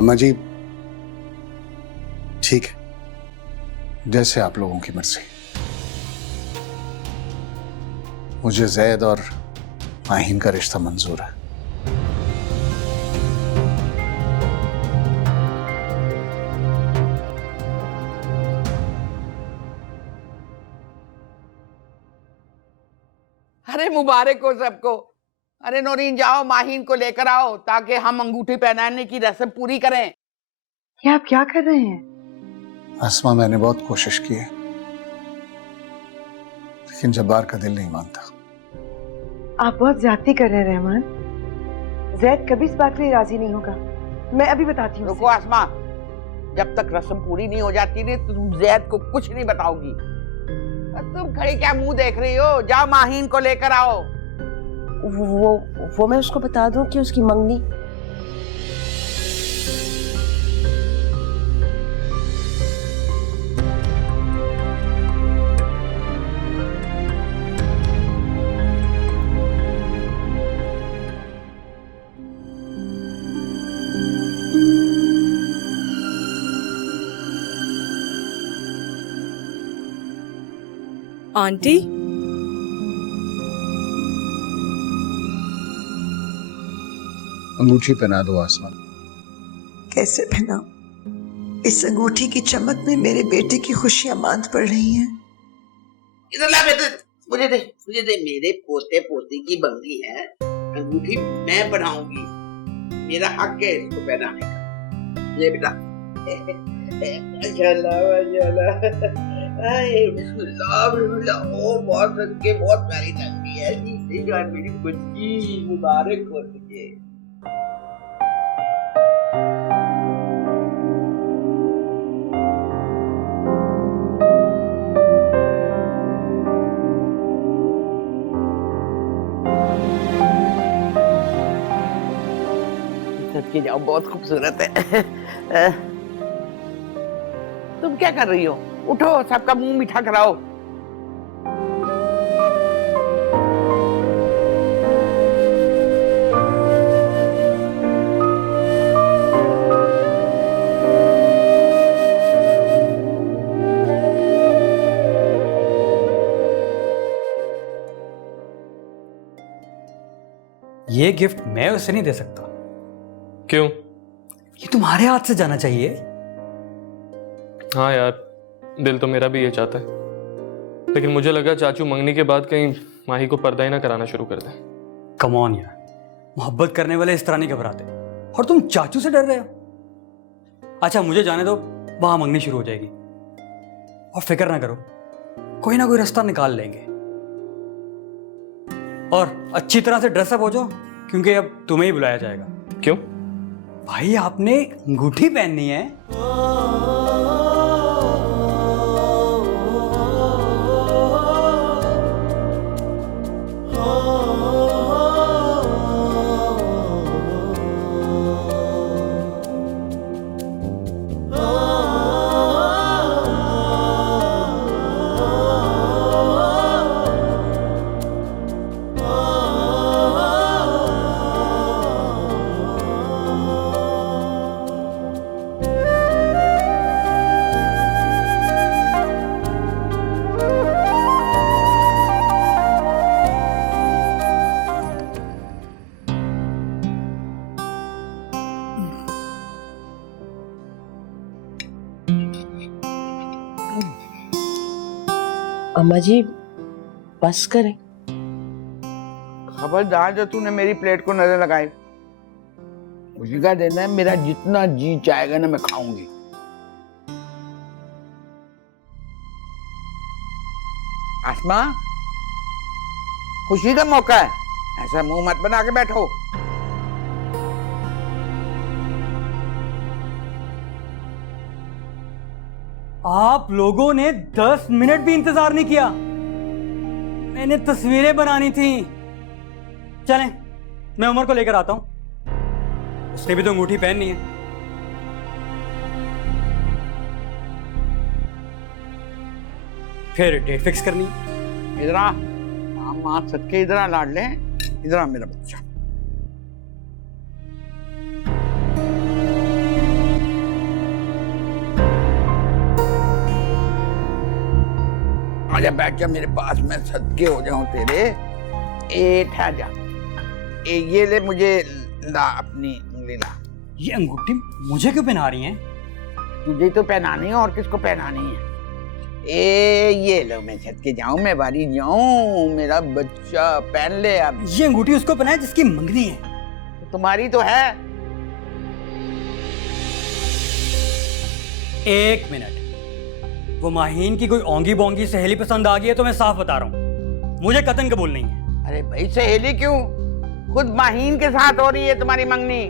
अम्मा जी ठीक है, जैसे आप लोगों की मर्जी। मुझे जैद और माहीन का रिश्ता मंजूर है। अरे मुबारक हो सबको। अरे नौरीन जाओ माहीन को लेकर आओ ताकि हम अंगूठी पहनाने की रस्म पूरी करें। ये आप क्या कर रहे हैं? आसमा, मैंने बहुत कोशिश की है लेकिन जब्बार का दिल नहीं मानता। आप बहुत ज्यादती कर रहे हैं रहमान। जैद कभी इस बात के लिए राजी नहीं होगा। मैं अभी बताती हूँ। रुको आसमा, जब तक रस्म पूरी नहीं हो जाती नहीं तो तुम जैद को कुछ नहीं बताओगी। तुम खड़ी क्या मुंह देख रही हो? जाओ माहीन को लेकर आओ। वो मैं उसको बता दूं कि उसकी मंगनी। आंटी, अंगूठी पहना दो आसमा। कैसे पहनाऊं? इस अंगूठी की चमक में मेरे बेटे की खुशियां मांद पड़ रही हैं। इधर ला बेटे, मुझे दे मेरे पोते पोती की बंदी है, अंगूठी मैं बनाऊंगी। मेरा हक है इसको पहनाने का। ये बेटा माशाल्लाह माशाल्लाह। बिस्मिल्लाह बिस्मिल्लाह। ओ बहुत सच्चे बहुत प्यारी लगती है। ठीक है मेरी बच्ची, मुबारक हो तुझे। सच जाओ, बहुत खूबसूरत है। तुम क्या कर रही हो? उठो, सबका मुंह मीठा कराओ। ये गिफ्ट मैं उसे नहीं दे सकता। क्यों? ये तुम्हारे हाथ से जाना चाहिए। हाँ यार, दिल तो मेरा भी ये चाहता है, लेकिन मुझे लगा चाचू मंगनी के बाद कहीं माही को पर्दा ही ना कराना शुरू कर दे। कम ऑन यार, मोहब्बत करने वाले इस तरह नहीं घबराते, और तुम चाचू से डर रहे हो। अच्छा मुझे जाने दो, वहां मंगनी शुरू हो जाएगी, और फिक्र ना करो, कोई ना कोई रास्ता निकाल लेंगे। और अच्छी तरह से ड्रेसअप हो जाओ, क्योंकि अब तुम्हें ही बुलाया जाएगा। क्यों? भाई आपने अंगूठी पहननी है। अम्मा जी बस करें। खबरदार जो तूने मेरी प्लेट को नजर लगाई। खुशी का देना है, मेरा जितना जी चाहेगा ना मैं खाऊंगी। आसमा, खुशी का मौका है, ऐसा मुंह मत बना के बैठो। आप लोगों ने 10 मिनट भी इंतजार नहीं किया। मैंने तस्वीरें बनानी थी। चलें, मैं उमर को लेकर आता हूं, उसने भी तो अंगूठी पहननी है। फिर डेट फिक्स करनी है। इधर आ, मां सदके इधर आ लाडले, इधर आ मेरा बच्चा। आजा बैठ जा मेरे पास, मैं सदके हो जाऊं तेरे। ए ठहर जा। ये ले, मुझे ला अपनी उंगली ला। ये अंगूठी मुझे क्यों पहना रही हैं? तुझे तो पहनानी है, और किसको पहनानी है? ये लो, मैं सदके जाऊं, मैं बारी जाऊं, मेरा बच्चा पहन ले अब। ये अंगूठी उसको पहनाए जिसकी मंगनी है। तुम्हारी तो है। एक मिनट, वो माहीन की कोई ओंगी बोंगी सहेली पसंद आ गई है तो मैं साफ बता रहा हूं, मुझे कतन कबूल नहीं है। अरे भाई सहेली क्यों, खुद माहीन के साथ हो रही है तुम्हारी मंगनी।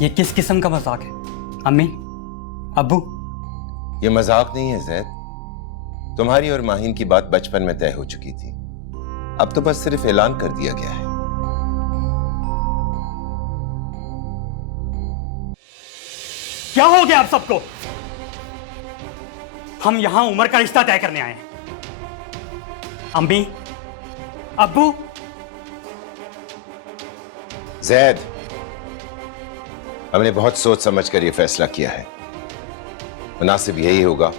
ये किस किस्म का मजाक है? अम्मी, अब्बू, ये मजाक नहीं है जैद। तुम्हारी और माहीन की बात बचपन में तय हो चुकी थी, अब तो बस सिर्फ ऐलान कर दिया गया है। क्या हो गया आप सबको? हम यहां उम्र का रिश्ता तय करने आए हैं। अम्मी, अब्बू, जैद, हमने बहुत सोच समझ कर यह फैसला किया है। मुनासिब यही होगा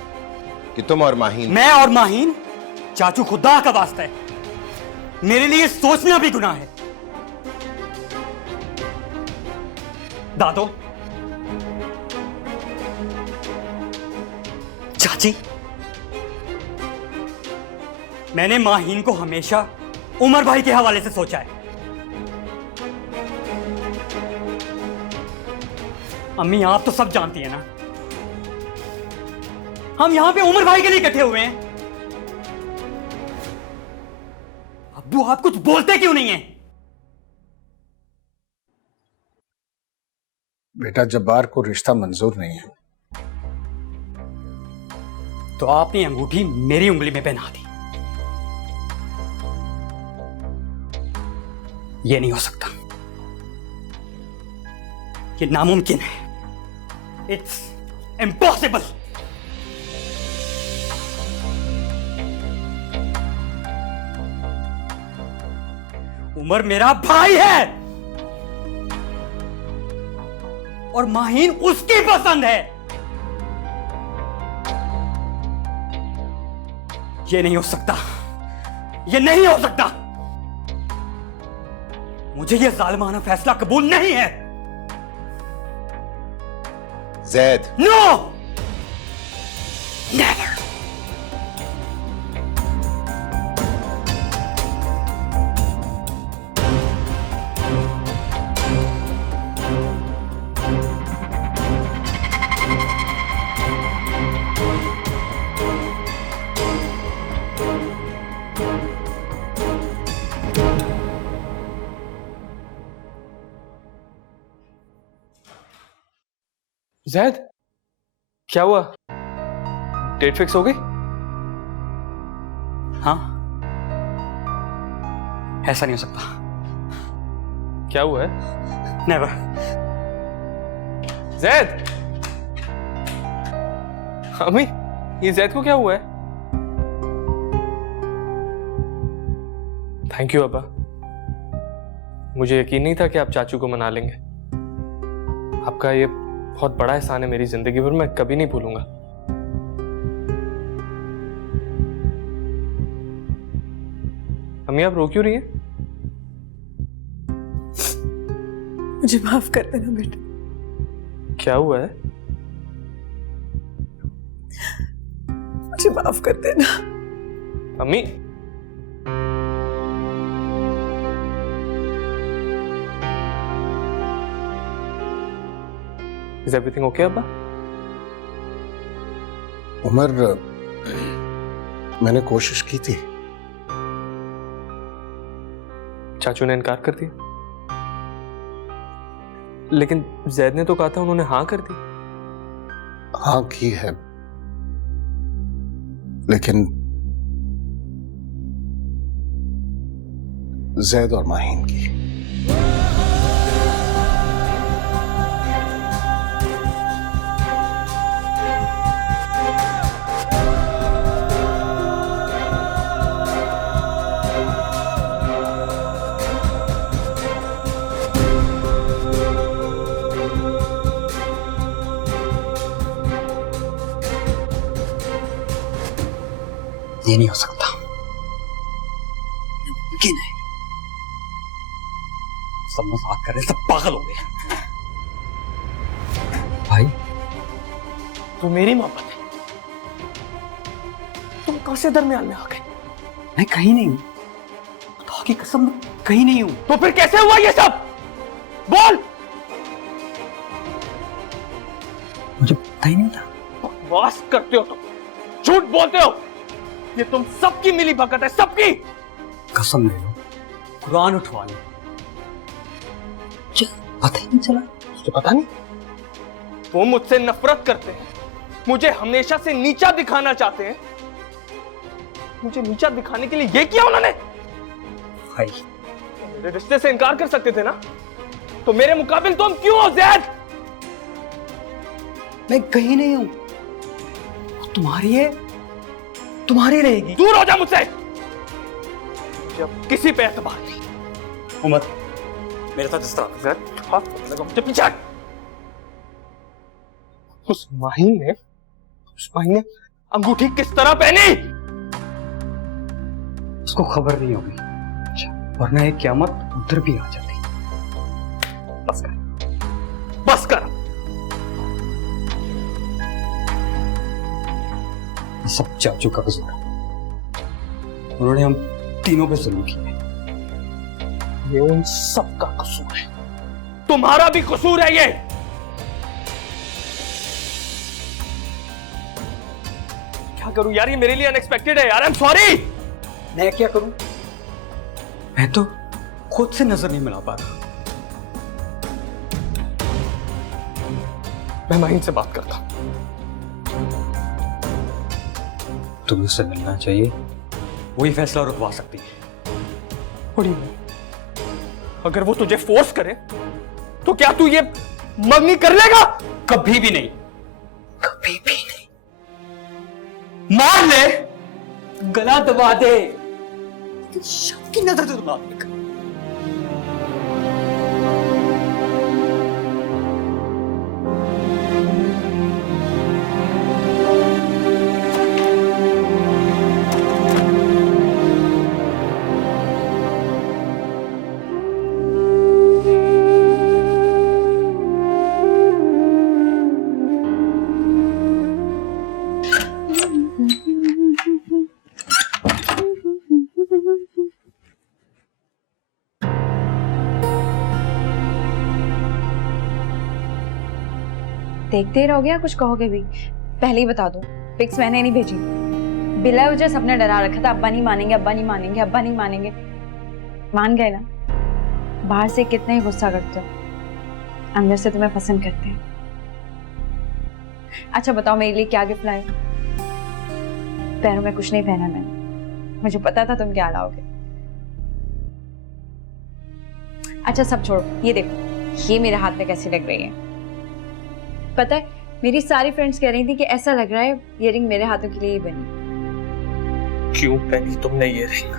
कि तुम और माहीन। मैं और माहीन? चाचू खुदा का वास्ता है, मेरे लिए सोचना भी गुनाह है। दादो, चाची, मैंने माहीन को हमेशा उमर भाई के हवाले से सोचा है। अम्मी, आप तो सब जानती है ना, हम यहां पे उमर भाई के लिए इकट्ठे हुए हैं। अब्बू, आप कुछ बोलते क्यों नहीं है? बेटा, जब्बार को रिश्ता मंजूर नहीं है। तो आपने अंगूठी मेरी उंगली में पहना दी। यह नहीं हो सकता, ये नामुमकिन है। It's impossible. उमर मेरा भाई है और माहीन उसकी पसंद है। ये नहीं हो सकता, ये नहीं हो सकता। मुझे ये जालिमाना फैसला कबूल नहीं है। Zaid, no, never. जैद, क्या हुआ? डेट फिक्स हो गई? हाँ, ऐसा नहीं हो सकता। क्या हुआ है? नेवर। जैद, अम्मी, ये जैद को क्या हुआ है? थैंक यू अब्बा, मुझे यकीन नहीं था कि आप चाचू को मना लेंगे। आपका ये बहुत बड़ा एहसान है मेरी जिंदगी पर, मैं कभी नहीं भूलूंगा। अम्मी, आप रो क्यों रही हैं? मुझे माफ कर देना बेटा। क्या हुआ है? मुझे माफ कर देना। अम्मी, इज एवरीथिंग ओके अब्बा? उमर, मैंने कोशिश की थी। चाचू ने इनकार कर दिया, लेकिन जैद ने तो कहा था उन्होंने हाँ कर दी। हाँ की है, लेकिन जैद और माहीन की। ये नहीं हो सकता, मुमकिन है। सब मजाक कर रहे हैं, सब पागल हो गए। भाई तो मेरी मोहब्बत है, तुम कहां से दरमियान में आ गए? मैं कहीं नहीं हूं, खुदा की कसम मैं कहीं नहीं हूं। तो फिर कैसे हुआ ये सब? बोल। मुझे पता ही नहीं था। बकवास करते हो तुम, झूठ बोलते हो। ये तुम सबकी मिली भगत है, सबकी। कसम ले लो, कुरान उठवा लो, पता ही नहीं चला। तुझे पता नहीं? वो मुझसे नफरत करते हैं, मुझे हमेशा से नीचा दिखाना चाहते हैं। मुझे नीचा दिखाने के लिए ये किया उन्होंने। भाई मेरे रिश्ते से इनकार कर सकते थे ना, तो मेरे मुकाबिल तुम क्यों हो ज़ैद? मैं कहीं नहीं हूं, तुम्हारी है, तुम्हारी रहेगी। दूर हो जा मुझसे, मुझे अब किसी पे एतबार नहीं। उमर, मेरे साथ इस तरह ज़ैद, हाथ लगा मुझे पीछे। उस माहीन ने अंगूठी किस तरह पहनी? उसको खबर नहीं होगी, वरना ये क़यामत उधर भी आ जाती। बस कर, बस कर। सब चाचू का कसूर है, उन्होंने हम तीनों पे जुल्म किया। ये उन सब का कसूर है, तुम्हारा भी कसूर है ये। क्या करूं यार, ये मेरे लिए अनएक्सपेक्टेड है यार। I am sorry. मैं क्या करूं, मैं तो खुद से नजर नहीं मिला पा रहा। मैं माहीन से बात करता हूं। तुम्हें उससे मिलना चाहिए, वही फैसला रुकवा सकती है। What do you mean? अगर वो तुझे फोर्स करे तो क्या तू ये मंगनी कर लेगा? कभी भी नहीं, कभी भी नहीं। मार ले, गला दबा दे, शक की नजर से दुला दे। देखते ही रहोगे या कुछ कहोगे भी? पहले ही बता दूं, पिक्स मैंने नहीं भेजी। बिला वजह सबने डरा रखा था, अब्बा नहीं मानेंगे, अब्बा नहीं मानेंगे, अब्बा नहीं मानेंगे। मान गए ना? बाहर से कितने ही गुस्सा करते हो, अंदर से तुम्हें पसंद करते हैं। अच्छा बताओ, मेरे लिए क्या गिफ्ट लाए? पैरों में कुछ नहीं पहना मैंने, मुझे पता था तुम क्या लाओगे। अच्छा सब छोड़ो, ये देखो, ये मेरे हाथ में कैसी लग रही है। पता है, मेरी सारी फ्रेंड्स कह रही थी कि ऐसा लग रहा है ये रिंग मेरे हाथों के लिए ही बनी। क्यों पहनी तुमने ये रिंग?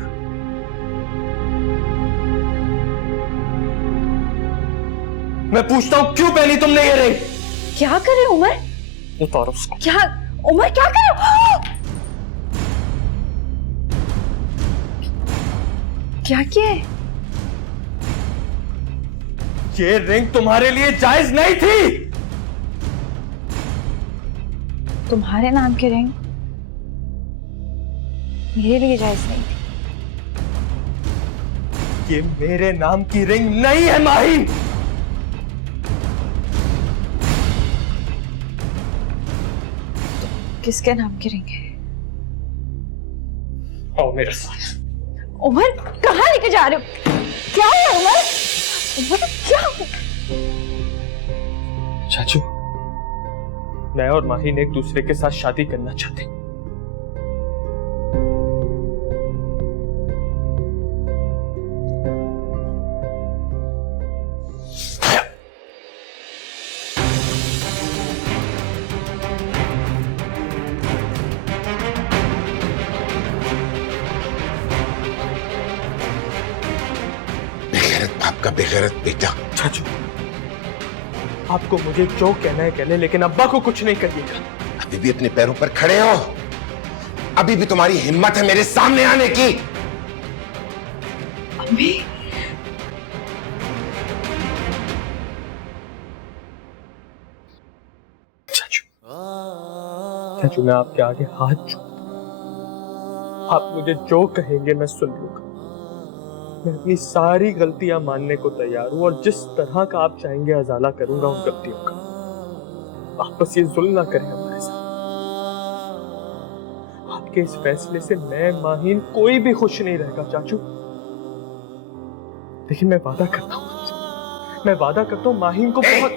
मैं पूछता हूं, क्यों पहनी तुमने ये रिंग? क्या कर रहे हो उमर? उतारो उसको। क्या उमर, क्या कर रहे हो? क्या किया है? ये रिंग तुम्हारे लिए जायज नहीं थी। तुम्हारे नाम की रिंग मेरे लिए जायज नहीं थी। ये मेरे नाम की रिंग नहीं है माही। किसके नाम की रिंग है? आओ मेरे साथ। उमर कहाँ लेके जा रहे हो? क्या है उमर? उमर क्या? चाचू, मैं और माहीन एक दूसरे के साथ शादी करना चाहते हैं। बेगैरत बाप का बेगैरत बेटा। चाचू, आपको मुझे जो कहना है कह ले, लेकिन अब्बा को कुछ नहीं कहिएगा। अभी भी अपने पैरों पर खड़े हो। अभी भी तुम्हारी हिम्मत है मेरे सामने आने की? अम्मी, चाचू मैं आपके आगे हाथ जोड़ता हूं। आप मुझे जो कहेंगे मैं सुन लूंगा। मैं अपनी सारी गलतियां मानने को तैयार हूं और जिस तरह का आप चाहेंगे अजाला करूंगा उन गलतियों का। आप बस ये जुल्म ना करें हमारे साथ। आपके इस फैसले से मैं, माहीन, कोई भी खुश नहीं रहेगा चाचू। देखिए मैं वादा करता हूं माहीन को बहुत।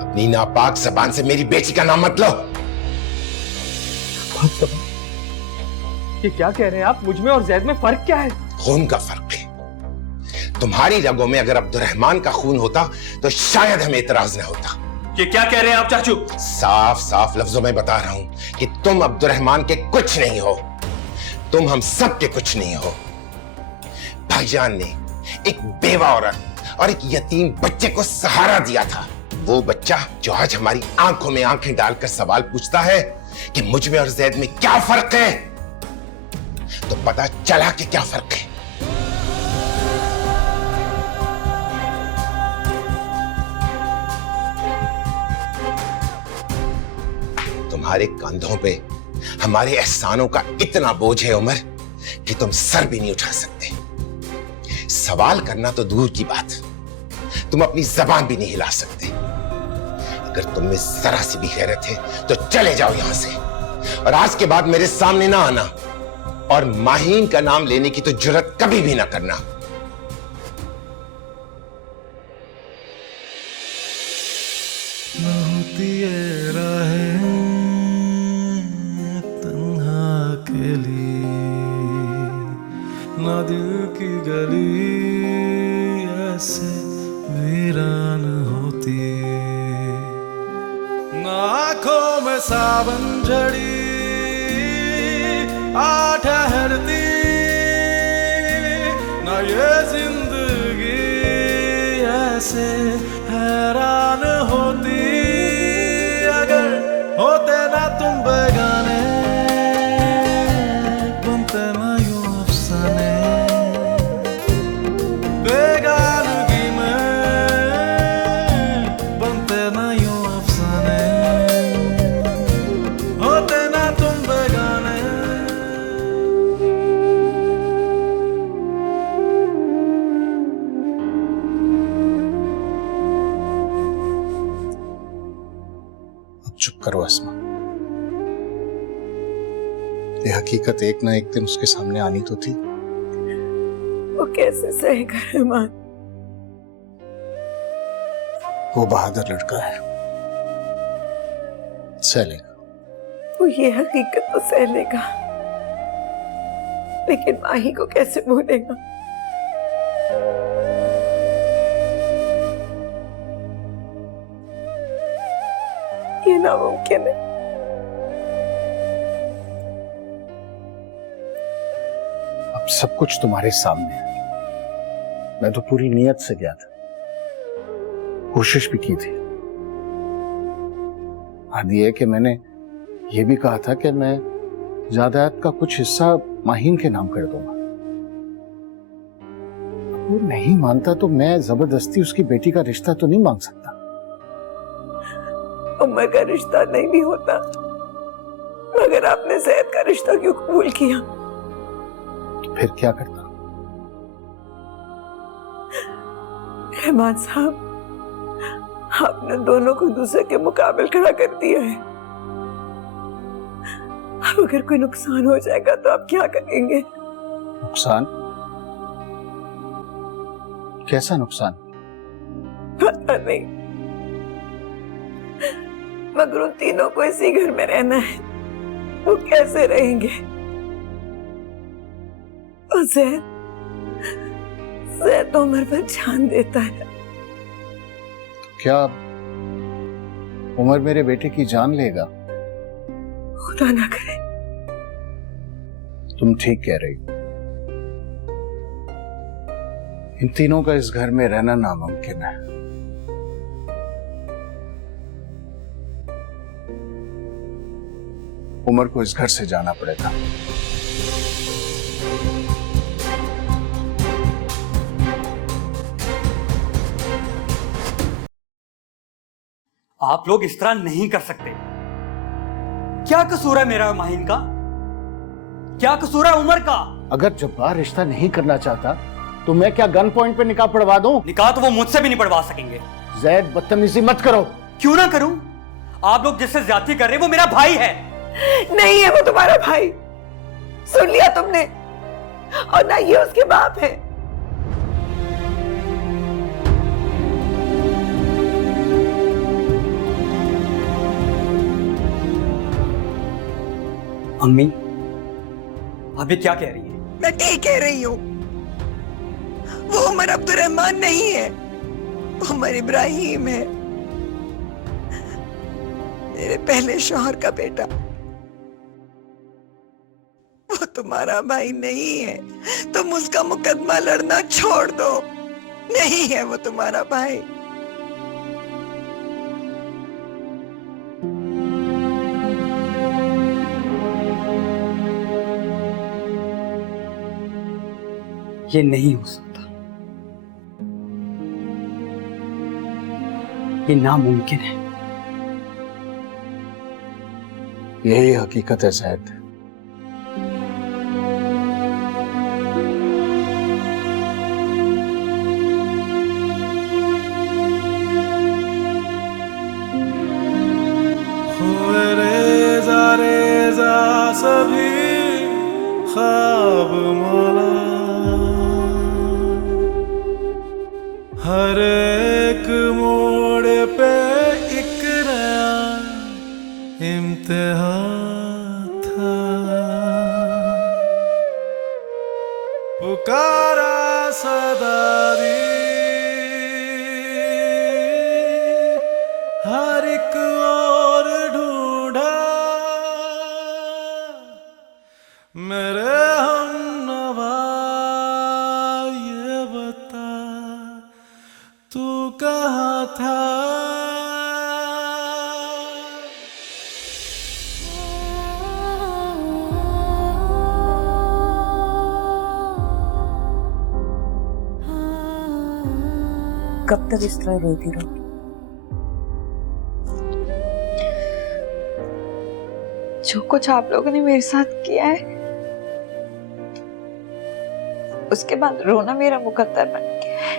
अपनी नापाक जबान से मेरी बेटी का नाम मत लो। ये क्या कह रहे हैं आप? मुझ में और जैद में फर्क क्या है? खून का फर्क है। तुम्हारी रगों में अगर अब्दुर्रहमान का खून होता तो शायद हमें इतराज न होता। ये क्या कह रहे हैं आप चाचू? साफ साफ लफ्जों में बता रहा हूं कि तुम अब्दुर्रहमान के कुछ नहीं हो। तुम हम सब के कुछ नहीं हो। भाईजान ने एक बेवा औरत और एक यतीम बच्चे को सहारा दिया था। वो बच्चा जो आज हमारी आंखों में आंखें डालकर सवाल पूछता है कि मुझ में और जैद में क्या फर्क है, तो पता चला कि क्या फर्क है। तुम्हारे कंधों पे हमारे एहसानों का इतना बोझ है उमर कि तुम सर भी नहीं उठा सकते। सवाल करना तो दूर की बात, तुम अपनी जबान भी नहीं हिला सकते। अगर तुम में जरा सी भी गैरत है तो चले जाओ यहां से और आज के बाद मेरे सामने ना आना और माहीन का नाम लेने की तो जुर्रत कभी भी ना करना। होती है राहें तन्हा के लिए, ना दिल की गली ऐसे वीरान होती, ना आंखों में सावन झड़ी आ ठहरती, ना ये जिंदगी ऐसे हैरान होती अगर होते ना तुम बेगाने, बनते ना यूं अफसाने। बेगानगी में बनते ना यूं अफसाने, होते ना तुम बेगाने। चुप करो अस्मा। ये हकीकत एक ना एक दिन उसके सामने आनी तो थी। वो कैसे सहेगा रहमान? वो बहादुर लड़का है, सह लेगा। वो ये हकीकत तो सह लेगा, लेकिन माही को कैसे भूलेगा? ये नामुमकिन है। अब सब कुछ तुम्हारे सामने है। मैं तो पूरी नीयत से गया था, कोशिश भी की थी। आदि है कि मैंने ये भी कहा था कि मैं जायदाद का कुछ हिस्सा माहीन के नाम कर दूंगा। वो नहीं मानता तो मैं जबरदस्ती उसकी बेटी का रिश्ता तो नहीं मांग सकता। उम्र का रिश्ता नहीं भी होता, मगर आपने जैद का रिश्ता क्यों कबूल किया? फिर क्या करता? रहमान साहब, आपने दोनों को दूसरे के मुकाबले खड़ा कर दिया है। अब अगर कोई नुकसान हो जाएगा तो आप क्या करेंगे? नुकसान? कैसा नुकसान? पता नहीं, मगर उन तीनों को इसी घर में रहना है। वो कैसे रहेंगे? और जैद उमर पर जान देता है। क्या उमर मेरे बेटे की जान लेगा? खुदा ना करे। तुम ठीक कह रही हो। इन तीनों का इस घर में रहना नामुमकिन है। उमर को इस घर से जाना पड़ेगा। आप लोग इस तरह नहीं कर सकते। क्या कसूर है मेरा और माहिन का? क्या कसूर है उमर का? अगर जब्बार रिश्ता नहीं करना चाहता तो मैं क्या गन पॉइंट पे निकाह पढ़वा दूं? निकाह तो वो मुझसे भी नहीं पढ़वा सकेंगे। जैद, बदतमीजी मत करो। क्यों ना करूं? आप लोग जिससे ज्यादती कर रहे हैं वो मेरा भाई है। नहीं है वो तुम्हारा भाई, सुन लिया तुमने, और ना ये उसके बाप है। अम्मी, आप ये क्या कह रही हैं? मैं ठीक कह रही हूँ। वो उमर अब्दुर्रहमान नहीं है, उमर इब्राहिम है, मेरे पहले शौहर का बेटा। वो तुम्हारा भाई नहीं है, तुम उसका मुकदमा लड़ना छोड़ दो। नहीं है वो तुम्हारा भाई। ये नहीं हो सकता, ये नामुमकिन है। यही हकीकत है जैद। हुए रेजा रेजा सभी ख्वाब मौला, हर एक मोड़ पे एक नया इम्तिहान था। पुकारा सदा दी हर एक और ढूंढा, मेरे हमनवा ये बता तू कहाँ था। कब तक इस तरह रोती रहोगी? जो कुछ आप लोगों ने मेरे साथ किया है, उसके बाद रोना मेरा मुकद्दर बन गया है।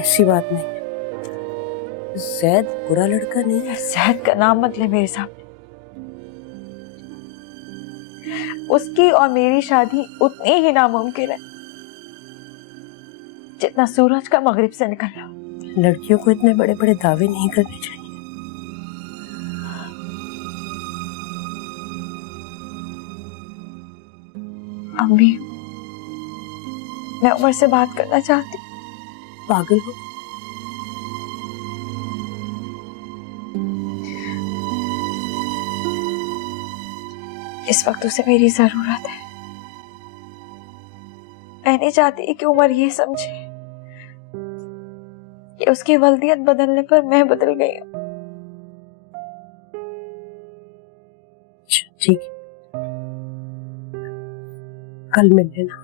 ऐसी बात नहीं, जैद बुरा लड़का नहीं है। जैद का नाम मत ले मेरे सामने। उसकी और मेरी शादी उतनी ही नामुमकिन है जितना सूरज का मगरिब से निकलना। लड़कियों को इतने बड़े बड़े दावे नहीं करने चाहिए। अम्मी, मैं उमर से बात करना चाहती हूँ। पागल हो? इस वक्त उसे मेरी जरूरत है। मैं नहीं चाहती कि उमर ये समझे कि उसकी वल्दियत बदलने पर मैं बदल गई हूँ। ठीक है, कल मिल लेना,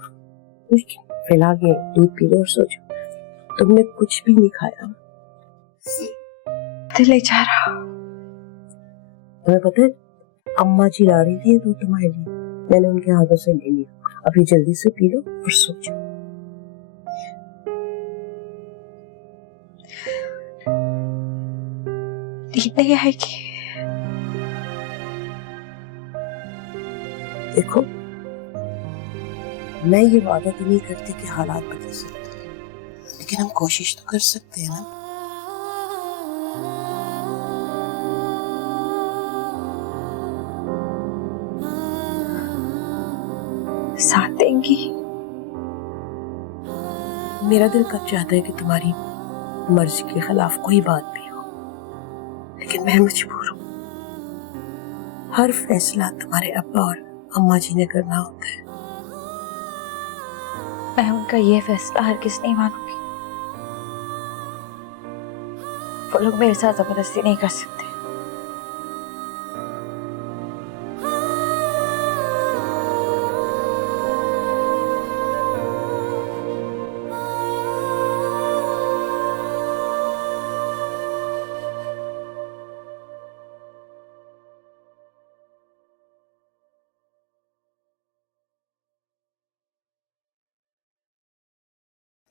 लेकिन फिलहाल ये दूध पी लो और सो जाओ। तुमने कुछ भी नहीं खाया। दिल ले जा रहा। तुम्हें पता है, अम्मा जी ला रही थी दूध तुम्हारे लिए, मैंने उनके हाथों से ले लिया। अभी जल्दी से पी लो और सो जाओ। नींद नहीं आएगी। देखो, मैं ये वादा तो नहीं करती कि हालात बदल सकते, लेकिन हम कोशिश तो कर सकते हैं ना। साथ देंगी? मेरा दिल कब चाहता है कि तुम्हारी मर्जी के खिलाफ कोई बात भी हो, लेकिन मैं मजबूर हूँ। हर फैसला तुम्हारे अब्बा और अम्मा जी ने करना होता है। मैं उनका ये फैसला हरगिज़ नहीं मानूंगी। वो लोग मेरे साथ जबरदस्ती नहीं कर सकते।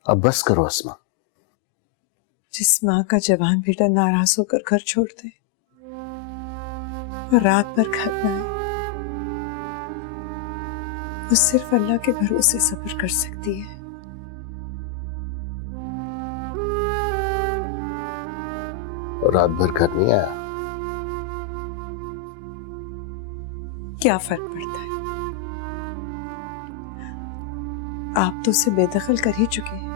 अब बस करो अस्मा। जिस माँ का जवान बेटा नाराज होकर घर छोड़ दे और रात भर घर न आए, वो सिर्फ अल्लाह के भरोसे सब्र कर सकती है। और रात भर घर नहीं आया। क्या फर्क पड़ता है? आप तो उसे बेदखल कर ही चुके हैं,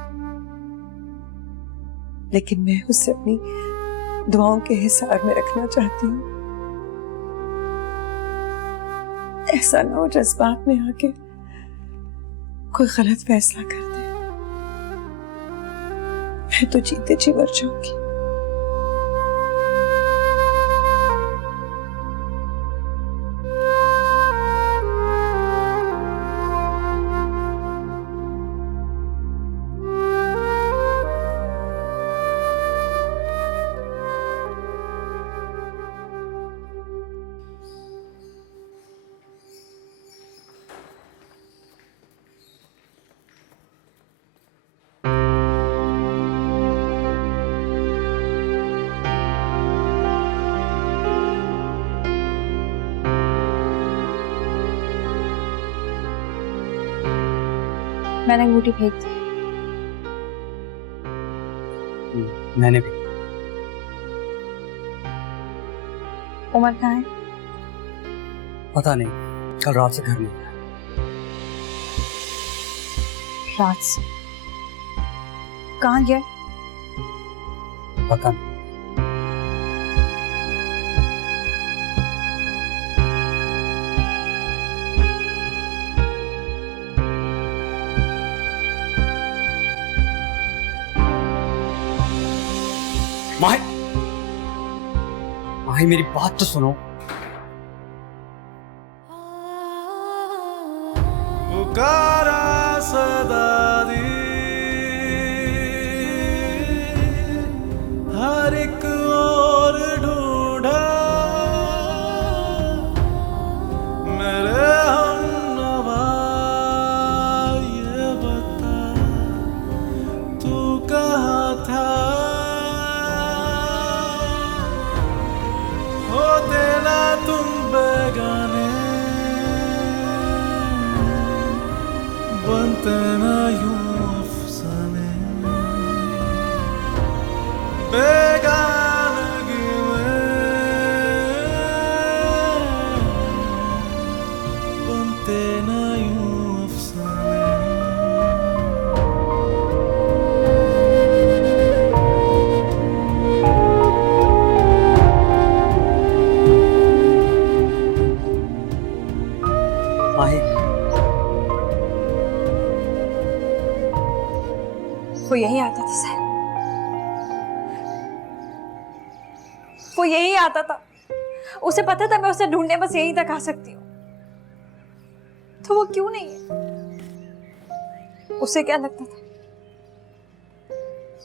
लेकिन मैं उसे अपनी दुआओं के हिसार में रखना चाहती हूँ। ऐसा ना हो जज्बात में आके कोई गलत फैसला कर दे। मैं तो जीते जी मर जाऊंगी। मैंने अंगूठी फेंक दी। मैंने भी। उमर कहाँ है? पता नहीं, कल रात से घर नहीं आया। रात से कहाँ गया? पता नहीं। माही, माही मेरी बात तो सुनो। पुकारा सदा दी हर एक और ढूंढा मेरे हमनवा ये बता तू कहाँ था हो देना तुम बेगाने बनते ना यूं अफसाने बेगानगी में बनते ना यूं अफसाने। माही, वो यही आता था सर, वो यही आता था। उसे पता था मैं उसे ढूंढने बस यहीं तक आ सकती हूँ, तो वो क्यों नहीं है? उसे क्या लगता था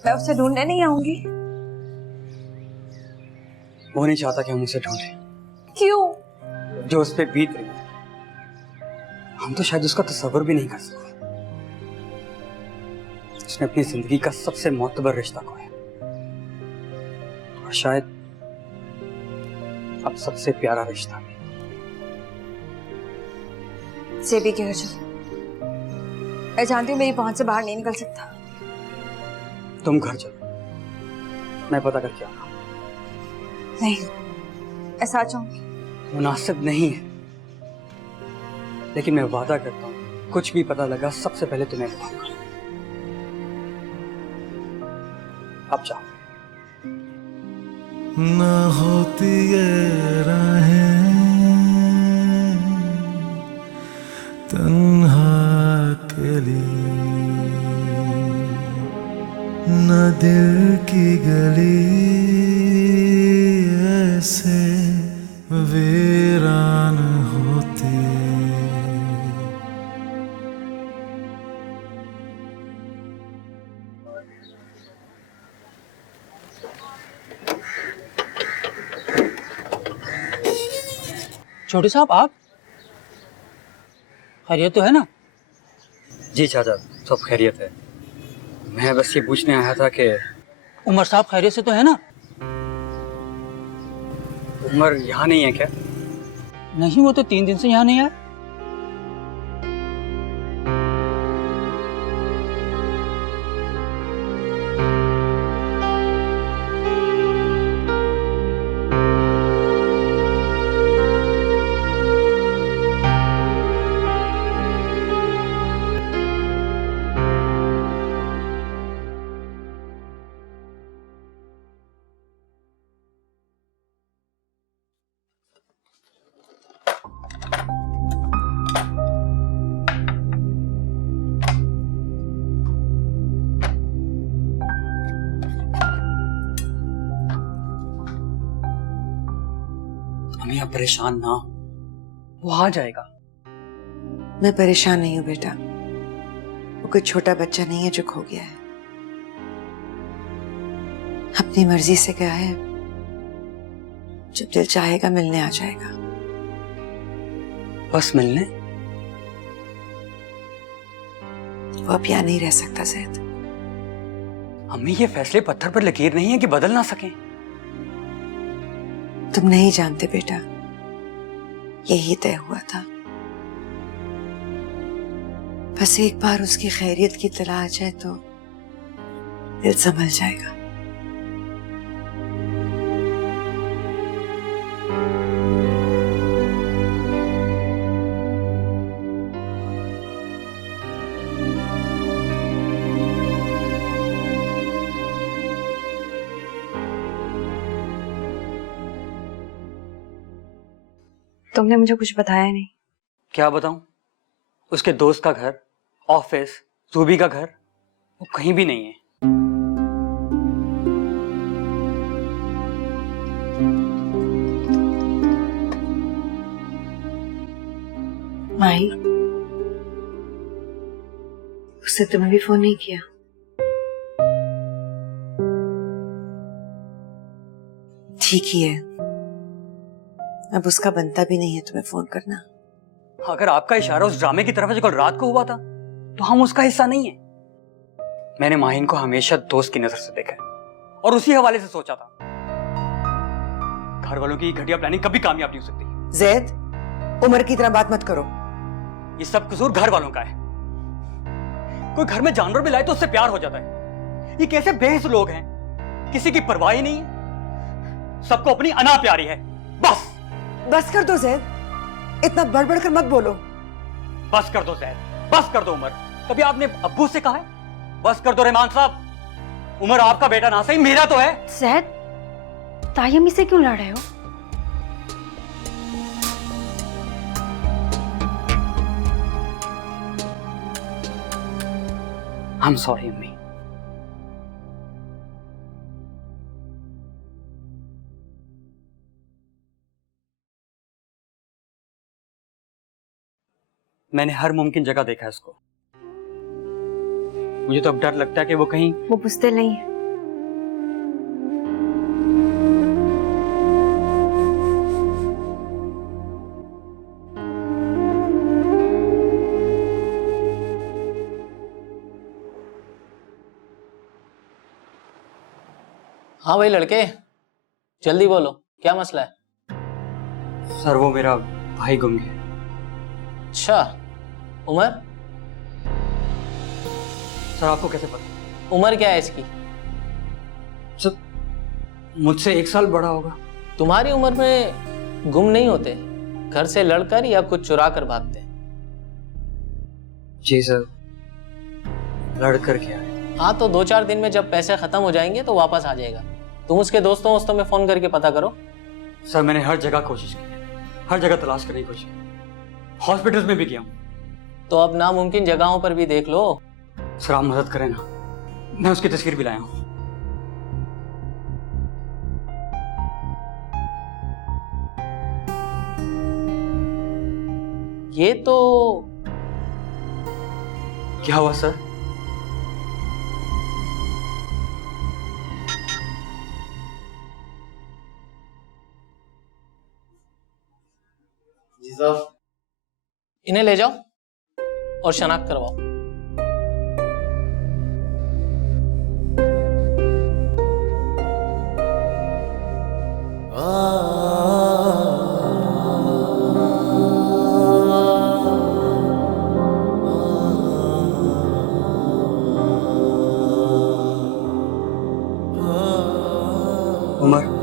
मैं उसे ढूंढने नहीं आऊंगी? वो नहीं चाहता कि हम उसे ढूंढें। क्यों? जो उस पे बीत रही है, हम तो शायद उसका तस्वर भी नहीं कर सकते। उसने अपनी जिंदगी का सबसे मोतबर रिश्ता खोया, और शायद अब सबसे प्यारा रिश्ता भी। से भी कह चलो, मैं जानती हूँ मेरी पहुंच से बाहर नहीं निकल सकता। तुम घर चलो, मैं पता करके आता हूँ। नहीं, ऐसा चाहूंगी। मुनासिब नहीं है, लेकिन मैं वादा करता हूँ कुछ भी पता लगा सबसे पहले तुम्हें बताऊंगा। अब जाओ। न होती ये राहें तन्हा अकेली, न दिल की गली ऐसे वीरान होती। छोटे साहब, आप खैरियत तो है ना? जी चाचा, सब खैरियत है। मैं बस ये पूछने आया था कि उमर साहब खैरियत से तो है ना? उमर यहाँ नहीं है क्या? नहीं, वो तो 3 दिन से यहाँ नहीं आया। अम्मी आप परेशान ना हो, वो आ जाएगा। मैं परेशान नहीं हूँ बेटा, वो कोई छोटा बच्चा नहीं है जो खो गया है। अपनी मर्जी से गया है, जब दिल चाहेगा मिलने आ जाएगा। बस मिलने? वो अब यहाँ नहीं रह सकता ज़ैद। अम्मी ये फैसले पत्थर पर लकीर नहीं है कि बदल ना सकें। तुम नहीं जानते बेटा, यही तय हुआ था। बस एक बार उसकी खैरियत की इत्तला आ जाए तो दिल संभल जाएगा। तुमने मुझे कुछ बताया नहीं। क्या बताऊं? उसके दोस्त का घर, ऑफिस, जूबी का घर, वो कहीं भी नहीं है। माही, उसने तुम्हें भी फोन नहीं किया? ठीक ही है, अब उसका बनता भी नहीं है तुम्हें फोन करना। अगर आपका इशारा उस ड्रामे की तरफ है जो कल रात को हुआ था, तो हम उसका हिस्सा नहीं है। मैंने माहिन को हमेशा दोस्त की नजर से देखा है और उसी हवाले से सोचा था। घर वालों की घटिया प्लानिंग कभी कामयाब नहीं हो सकती। ज़ैद, उमर की तरह बात मत करो। ये सब कसूर घर वालों का है। कोई घर में जानवर भी लाए तो उससे प्यार हो जाता है। ये कैसे बेहस लोग हैं, किसी की परवाह ही नहीं है, सबको अपनी अना प्यारी है। बस कर दो ज़ैद, इतना बढ़ कर मत बोलो। बस कर दो ज़ैद, बस कर दो उमर। कभी आपने अब्बू से कहा है बस कर दो रहमान साहब? उमर आपका बेटा ना सही मेरा तो है। ज़ैद, ताई अम्मी से क्यों लड़ रहे हो? I'm sorry अम्मी। मैंने हर मुमकिन जगह देखा है उसको। मुझे तो अब डर लगता है कि वो कहीं वो बुज़दिल नहीं है। हाँ भाई लड़के, जल्दी बोलो, क्या मसला है? सर वो मेरा भाई गुम गया। अच्छा, उमर? सर आपको कैसे पता? उम्र क्या है इसकी? सर मुझसे 1 साल बड़ा होगा। तुम्हारी उम्र में गुम नहीं होते, घर से लड़कर या कुछ चुरा कर भागते। जी सर, लड़कर क्या है? हाँ तो 2-4 दिन में जब पैसे खत्म हो जाएंगे तो वापस आ जाएगा। तुम उसके दोस्तों में फोन करके पता करो। सर मैंने हर जगह कोशिश की है, हर जगह तलाश करने की कोशिश की, हॉस्पिटल्स में भी किया हूँ। तो अब नामुमकिन जगहों पर भी देख लो। सर आप मदद करें ना, मैं उसकी तस्वीर भी लाया हूँ। ये तो क्या हुआ सर? जी साहब, इन्हें ले जाओ और शनाख्त करवाओ। उमर